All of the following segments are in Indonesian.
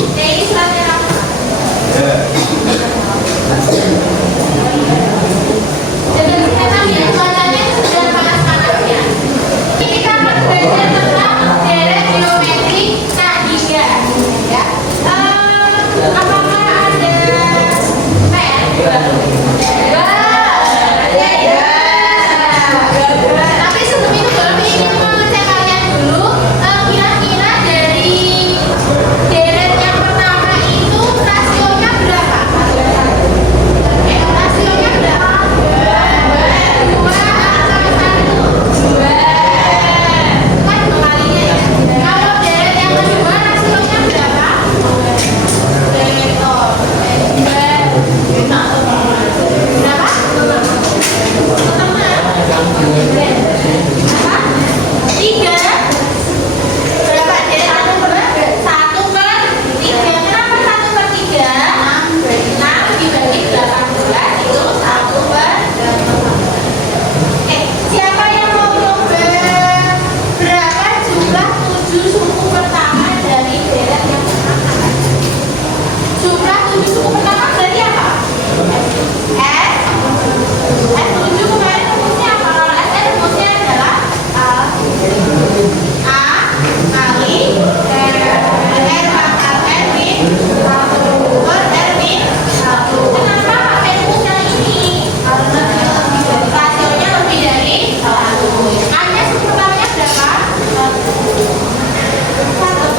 ini suratnya kamu. Jadi memang ya cuacanya sudah panas-panas ya. Ini kita akan belajar tentang deret geometri K3 ya. Apakah ada pen? Tapi sebelum itu kami ingin mengecek kalian dulu kira-kira dari deret yang pertama itu rasionya berapa? Rasionya berapa? 2 sama 1. 2. Kan 2 kalinya ya. Kalau deret yang kedua rasionya berapa? Tiga. Berapa jadi 1/3? Kenapa 1/3? 6 dibagi 18 itu 1/8. Siapa yang mau coba berapa jumlah 7 suku pertama dari deret yang pertama? Jumlah 7 suku pertama berarti apa? S7 kemarin rumusnya apa? Kalau S rumusnya adalah A kali R pangkat N min 1 per R min 1. Kenapa pakai rumus yang ini? Karena rasionya lebih dari 1. A-nya suku pertamanya berapa? 1.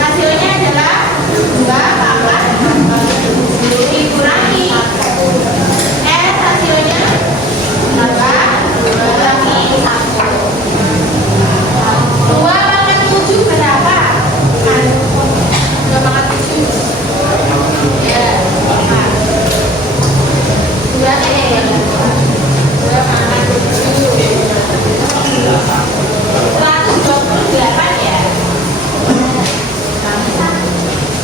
Rasionya adalah 2 pangkat 10 dikurangi rasionya berapa? 2 kurangi 1. 2 pangkat 7 berapa? 2 pangkat 7 ya 2 ya 2 pangkat 7 128 ya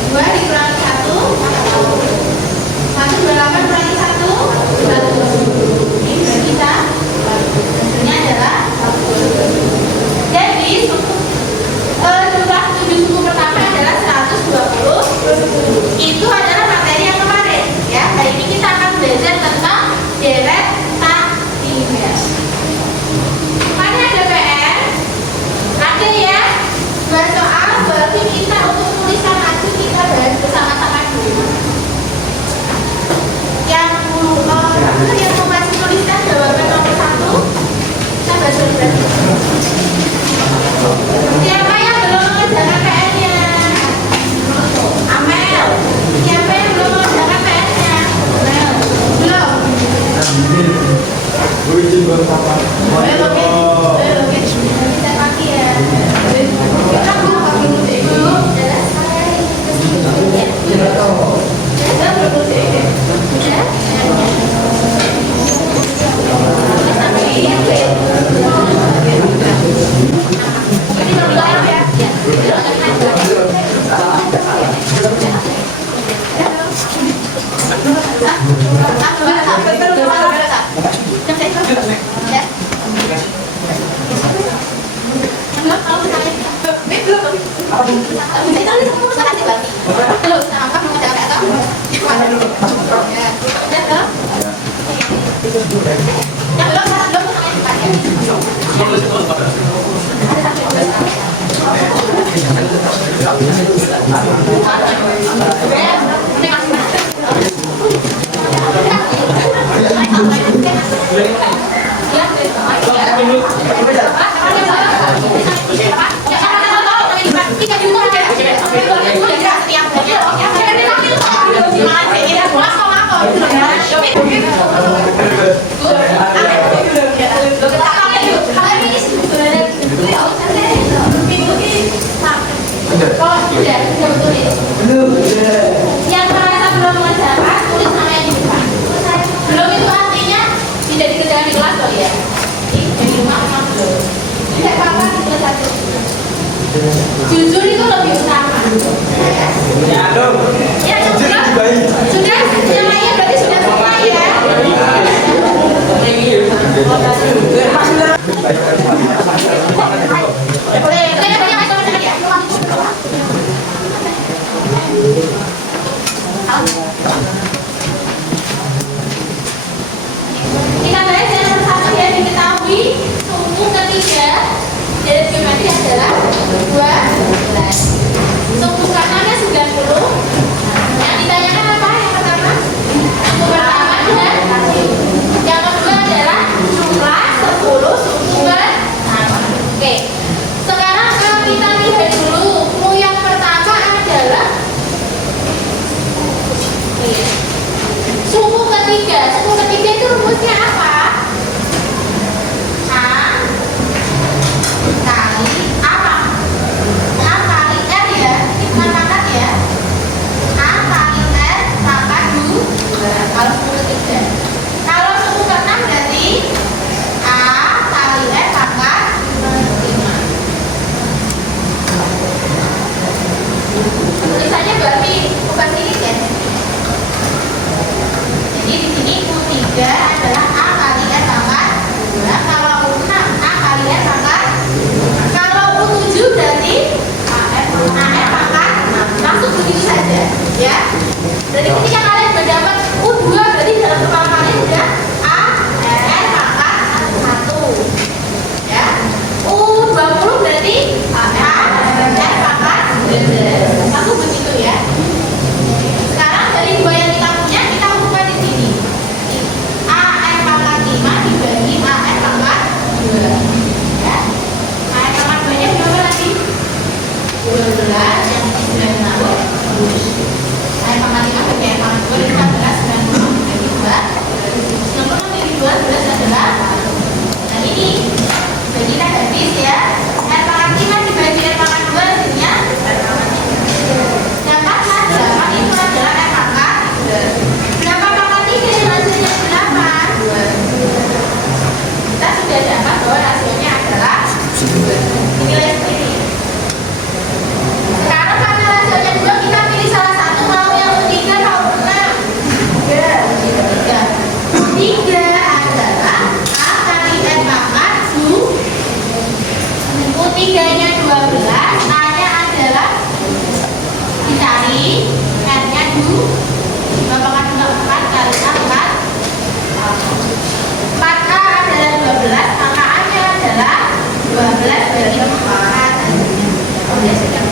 2 dikurangi 1 128 kurangi 1 ini kita hasilnya adalah 1. Jadi jumlah 7 suku pertama adalah 120. Itu adalah materi yang kemarin ya. Hari ini kita akan belajar tentang deret taktimnya. Mana ada PR? Ada ya? 2 soal berarti kita untuk tulisan maju kita bahas bersama-sama dulu. Yang mau maju tuliskan jawaban nomor 1 kita bahas dulu berarti. Siapa yang belum mengerjakan PR-nya? Amel. Siapa yang belum mengerjakan PR-nya? Amel. Belum? Belum. Kita pagi ya. Kita belum selesai. Kita belum yang merasa belum mengerjakan tulis namanya di depan. Belum itu artinya tidak dikerjakan di kelas loh ya. Di rumah memang belum. Tidak apa-apa tulis satu. Jujur itu lebih utama. Ya dong. Ya sudah. Sudah yang lainnya berarti sudah semua ya. Boleh. yang ini 96. Air pangkat 5 bagi air pangkat 2 itu adalah 96 bagi 2. 96 bagi 2 belas adalah, nah ini bagikan habis ya. Air pangkat 5 dibagi air pangkat 2 hasilnya dapatlah 8 itu adalah air pangkat 8 pangkat 3 yang hasilnya 8. Kita sudah dapat bahwa rasionya adalah nilai sendiri. Sekarang karena rasionya 2, kita pilih salah satu, mau yang ketiga mau 6. 3 adalah A kali N pangkat 2. U3-nya 12, A-nya adalah dicari, N-nya 2 pangkat 4 kali 4. 4A adalah 12, maka A-nya adalah 12 bagi 4. Oke, sudah.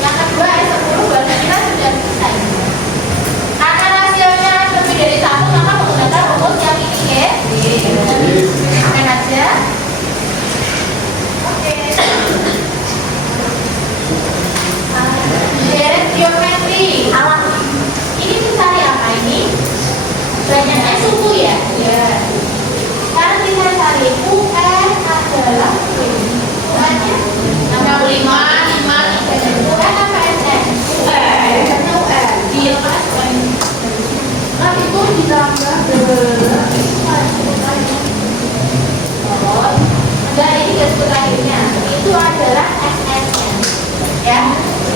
Yang kedua S10 bahasa kita sudah selesai. Karena rasionya lebih dari 1, maka menggunakan rumus yang ini ya. Akan aja. Oke. Deret geometri. Ini mencari apa ini? Banyaknya suku ya? Iya. Sekarang kita cari UN adalah UN-nya 65, 5, UN apa SN? UN. Iya kan? Nah itu ditambah oh, enggak, ini gak sebut akhirnya. Itu adalah SN-nya ya.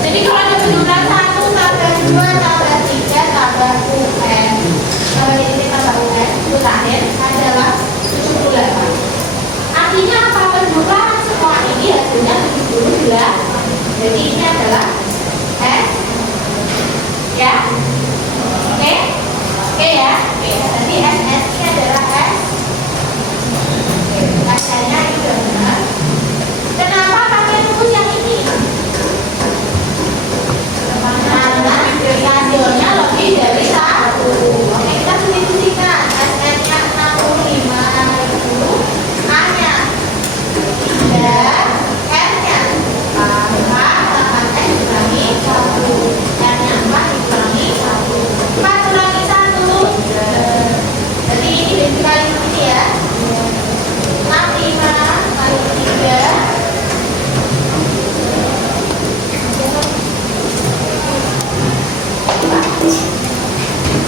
Jadi kalau ada penjumlahan 1 tambah 2 tambah 3 tambah UN tambah ini tambah UN itu terakhir adalah 78. Artinya apa? Penjumlahan semua ini hasilnya 72. Jadi ini adalah S ya. Oke ya. Jadi SS ini adalah S. S-nya itu sudah benar. Kenapa pakai rumus yang ini? Karena rasionya lebih dari 1. Oke, kita substitusikan. SN-nya 65, A-nya 3, N-nya 4 tambah N dikurangi 1, N-nya 4 dikurangi 1, 4 kurangi 1. Jadi ini dikali ini ya. 65 kali 3.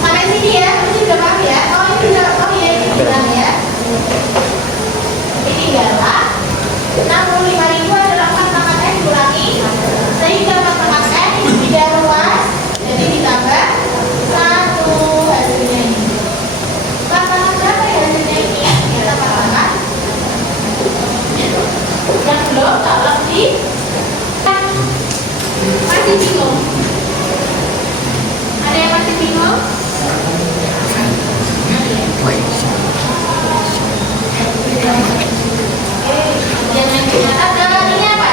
Sampai sini ya, ini sudah paham ya? Oh ini sudah, oh ya ini bilang ya. Ini adalah 65.000 adalah 4 pangkat N dikurangi, sehingga 4 pangkat N itu tidak luas, jadi ditambah 1 hasilnya ini. 4 pangkat berapa ya hasilnya ini? Kita pangkat yang belum tolong di masih bingung. Ada yang masih bingung? Jangan ada ini apa?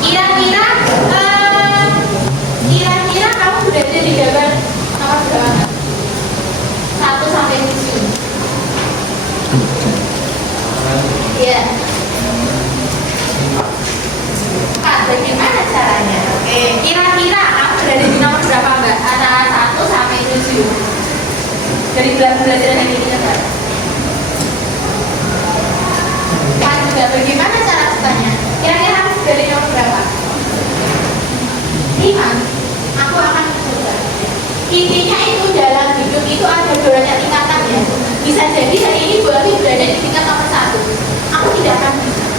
Kira-kira kamu berada di jawaban nomor berapa? 1 sampai 7. Iya. Bagaimana caranya? Oke, kira-kira kamu berada di nomor berapa mbak? Antara 1 sampai 7 dari belajar yang ini kan? Kan juga bagaimana cara tanya? Kira-kira kamu dari nomor berapa? 5. Aku akan mencoba. Intinya itu dalam hidup itu ada banyak tingkatan ya. Bisa jadi hari ini Bu Ami berada di tingkat nomor 1. Aku tidak akan bisa.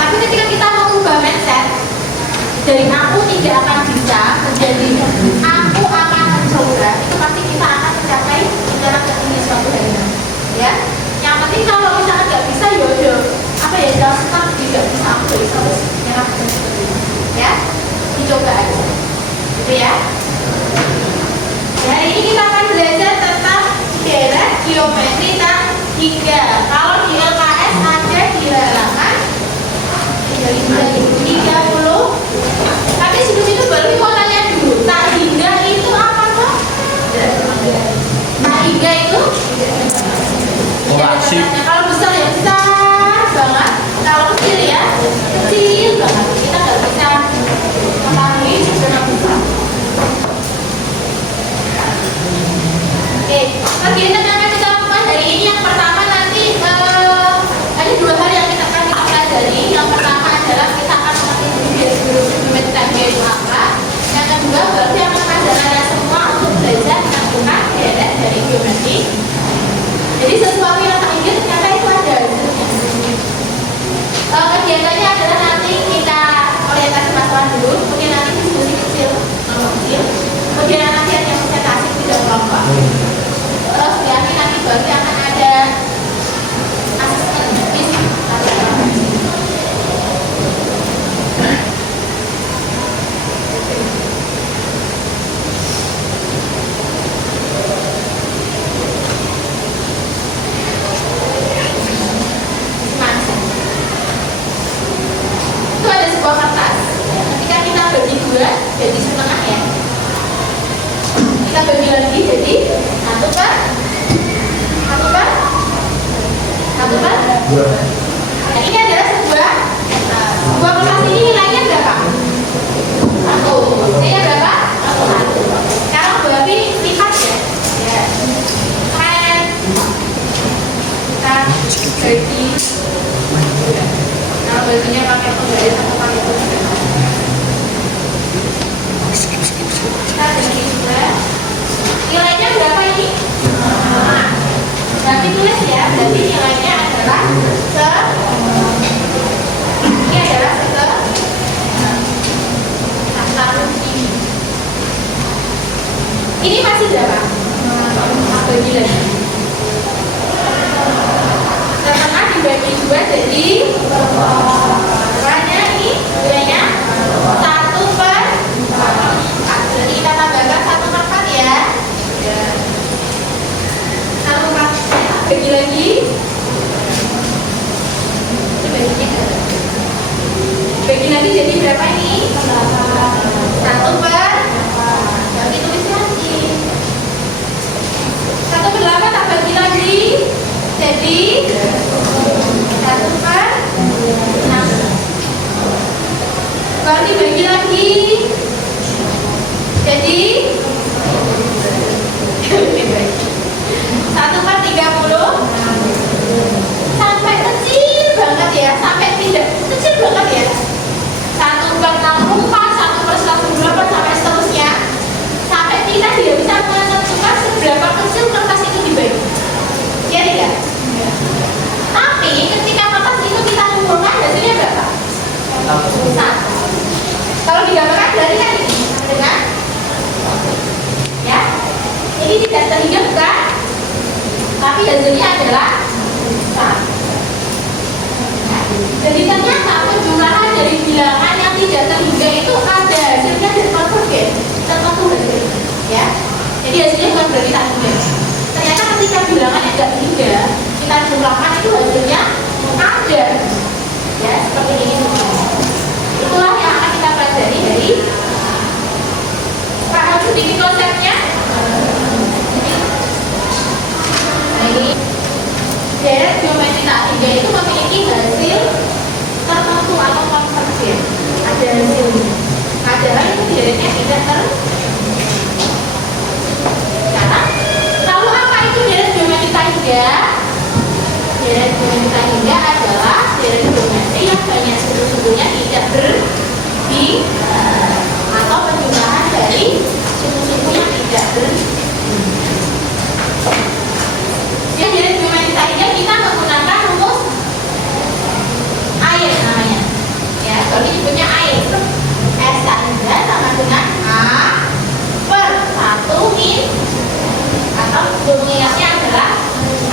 Tapi ketika kita mengubah mindset dari aku tidak akan bisa menjadi aku akan mencoba, itu pasti kita akan mencapai tingkatan tertinggi suatu hari nanti. Ya, yang penting kalau misalnya nggak bisa, yaudah apa ya jangan suka tidak bisa aku nggak bisa terus nyerah seperti itu. Ya, dicoba aja, gitu ya. Hari ini kita akan belajar tentang deret geometri hingga. Kalau di LKS ada di halaman 30. Tapi sebelum itu baru mau tanya dulu, tak hingga itu apa kok? Tak hingga itu? Kalau besar ya besar banget, kalau kecil ya kecil. kecil banget, kita nggak bisa mengetahui seberapa besar. Oke, kegiatan yang akan kita lakukan hari ini yang pertama nanti ada dua hal yang kita akan pelajari. Yang pertama adalah kita akan mengerti dulu geometri itu apa. Yang kedua berarti akan pelajarannya semua untuk belajar menentukan deret dari geometri. Jadi sesuatu yang tak ingin ternyata itu ada. Kegiatannya adalah nanti kita orientasi masalah dulu, kemudian nanti diskusi kecil, kemudian nanti ada presentasi tidak kelompok. Terus di akhir nanti baru akan ada asesmen bis. Itu ada sebuah kertas. Ketika kita bagi dua jadi setengah ya. Kita bagi lagi jadi satu per. Nah, ini adalah sebuah kertas ini nilainya berapa? 1. Nilainya berapa? 1. Sekarang berarti lipat ya. Ya. Kan kita bagi. Kalau baginya pakai penggaris atau pakai penggaris. Kita bagi dua. Nilainya berapa ini? Berarti tulis ya, berarti nilainya adalah ini adalah ini. Ini masih berapa? Bagi lagi. Setengah dibagi dua jadi berapanya ini? Nilainya 1 per 4. Jadi kita tambahkan 1 per 4 ya. 1 per 4. Bagi lagi. Bagi lagi jadi berapa ini? 1 per 4. Berarti tulis lagi 1 per 8 tak bagi lagi. Jadi 1 per 6. Berarti bagi lagi. Jadi 1 per 30. Sampai kecil banget ya. Sampai tidak kecil banget ya. 1 per 64, 1 per 108 sampai seterusnya. Sampai kita tidak bisa menentukan seberapa kecil kertas itu dibagi. Ya tidak? Tapi ketika kertas itu kita kumpulkan hasilnya berapa? 1. Kalau digambarkan berarti kan ini, dengan ya, ini tidak terhingga bukan? Tapi hasilnya adalah 1. Jadi ternyata penjumlahan dari bilangan yang tidak terhingga itu ada hasilnya dari konvergen tertentu hasilnya, ya. Jadi hasilnya bukan berarti tak hingga. Ternyata ketika bilangan yang tidak terhingga kita jumlahkan itu hasilnya ada, ya seperti ini. Itulah yang akan kita pelajari dari paham sedikit konsepnya. Nah, ini deret geometri tak hingga itu memiliki hasil tertentu atau konvergen. Ada hasilnya. Padahal itu deretnya tidak sekarang, lalu apa itu deret geometri tak hingga? Deret geometri tak hingga adalah deret geometri yang banyak suku-sukunya tidak berhenti atau penjumlahan dari suku-suku yang tidak berhenti. Ya, deret geometri tak hingga kita menggunakan rumus air namanya. Ya, kalau disebutnya air. S tak hingga sama dengan A per 1 min atau rumusnya adalah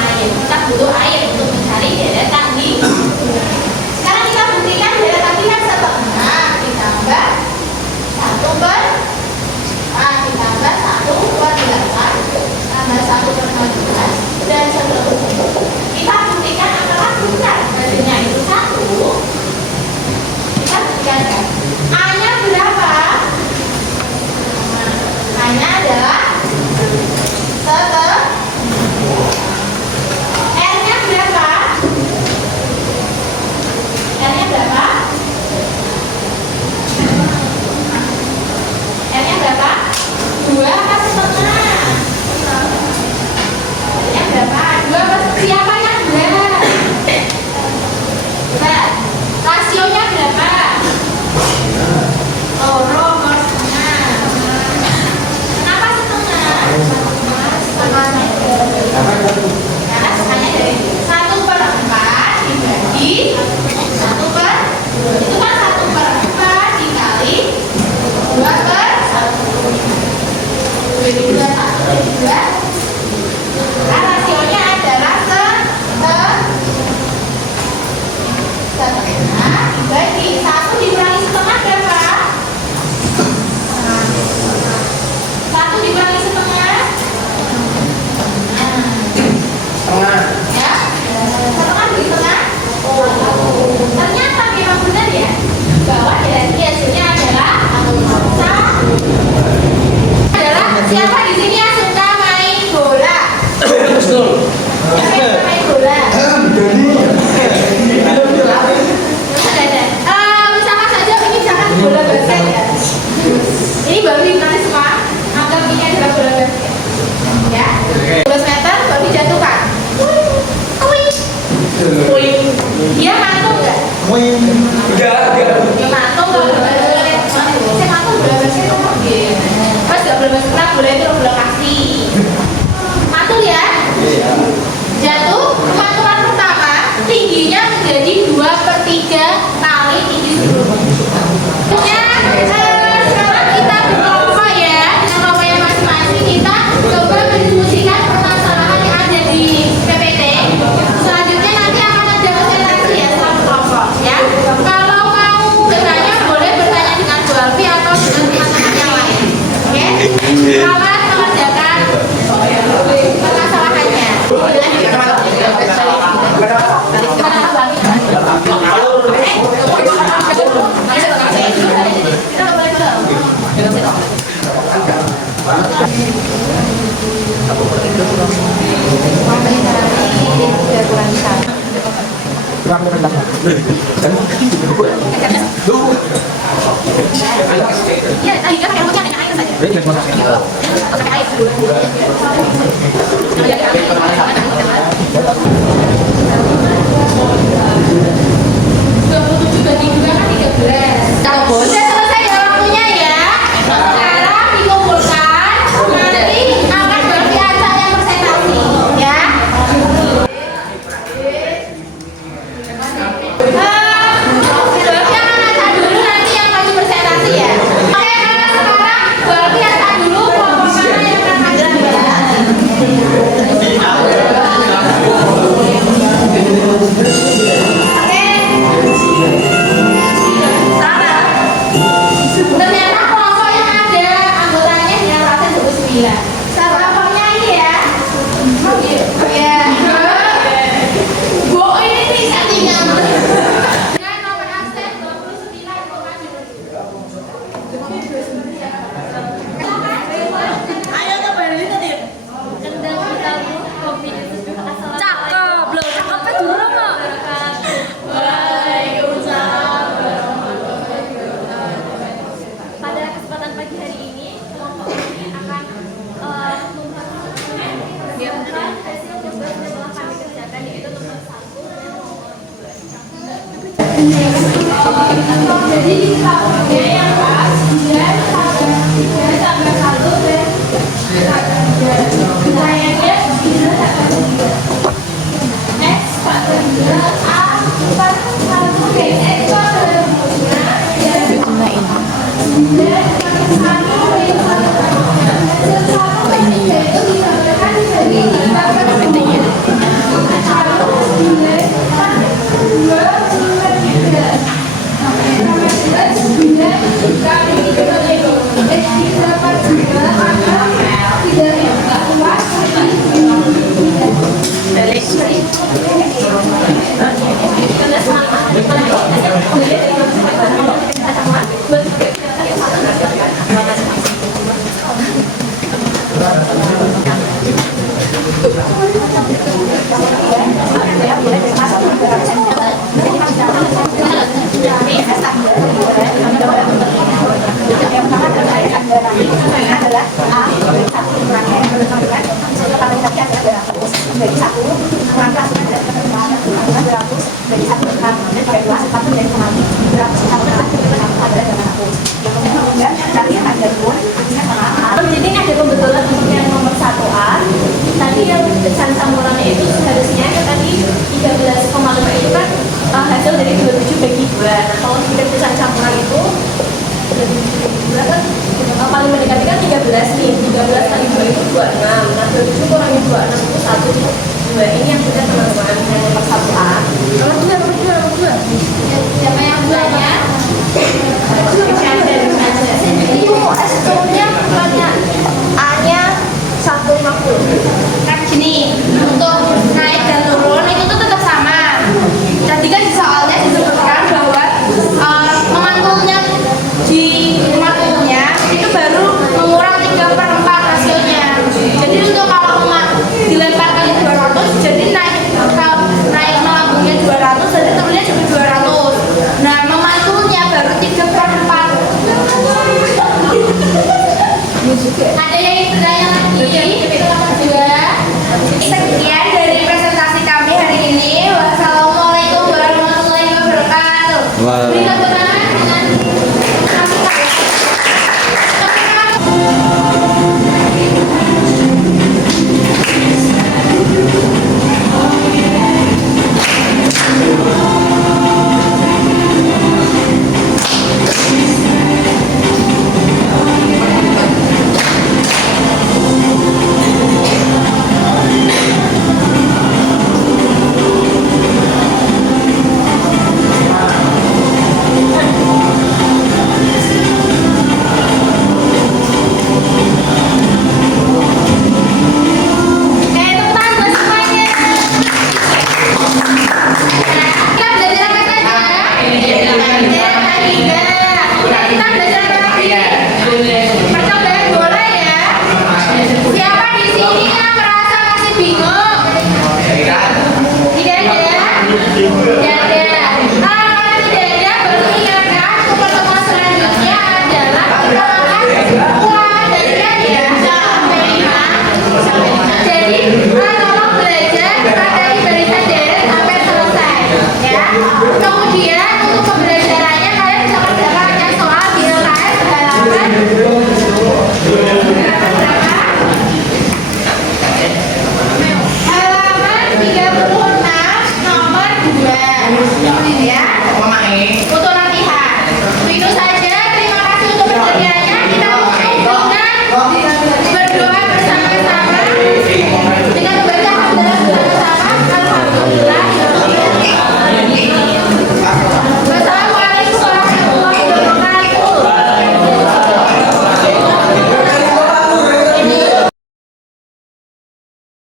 air. Kita butuh air untuk mencari deret tak hingga. Sekarang kita buktikan deret tak hingga setengah ditambah 1 per ditambah 1 per 8 tambah 1 per 15 dan seterusnya. Kita buktikan apakah benar hasilnya itu 1. Kita buktikan kan. A-nya berapa? A-nya adalah R-nya berapa? Iya, tadi kan pakai rambutnya hanya air saja. Pakai air dulu. Sudah selesai ya waktunya ya. Sekarang dikumpulkan, nanti akan berbiasa yang presentasi ya. Berbiasa anak dulu nanti yang maju presentasi ya. Oke, sekarang berbiasa dulu kelompok mana yang akan maju presentasi. Ternyata kelompok yang ada anggotanya hanya 129. Satu kelompoknya ini ya. Ya. Bu, ini bisa tinggal. Dengan nomor absen 29,7. Ayo ke Bali tadi. Cakep, loh cakepnya durung kok. Pada kesempatan pagi hari ini, kelompok ini akan memperlihatkan hasil tugas yang telah kami kerjakan, yaitu nomor 1 dan nomor 2. Jadi kita punya yang pas, dia tambah 1 dan sayangnya bisa tambah 3. Next, Pak Tengah, A, 1, oke, X, Jadi ini ada pembetulan untuk yang nomor 1A. Tadi yang pesan campurannya itu seharusnya kan tadi 13,5 itu kan hasil dari 27 bagi 2. Nah, kalau kita pesan campuran itu 27 bagi 2 kan paling mendekati kan 13 nih. 13 kali 2 itu 26. Nah, 27 kurangi 26 itu 1 itu 2. Ini yang sudah teman-teman yang nomor 1A. Nomor 2, nomor 2, nomor 2. siapa yang belanja? Itu S-nya bukannya A-nya 150. Kan gini, untuk naik dan turun itu tuh tetap sama. Tadi kan di soalnya disebutkan bahwa memantulnya di memantulnya itu baru mengurang 3/4 hasilnya. Jadi untuk kalau dilempar kali 200, jadi naik melambungnya 200, jadi turunnya juga 200. Nah, memantulnya baru 3/4. Ada yang bertanya lagi? Juga. Sekian dari presentasi kami hari ini. Wassalamualaikum warahmatullahi wabarakatuh. Beri tepuk tangan dengan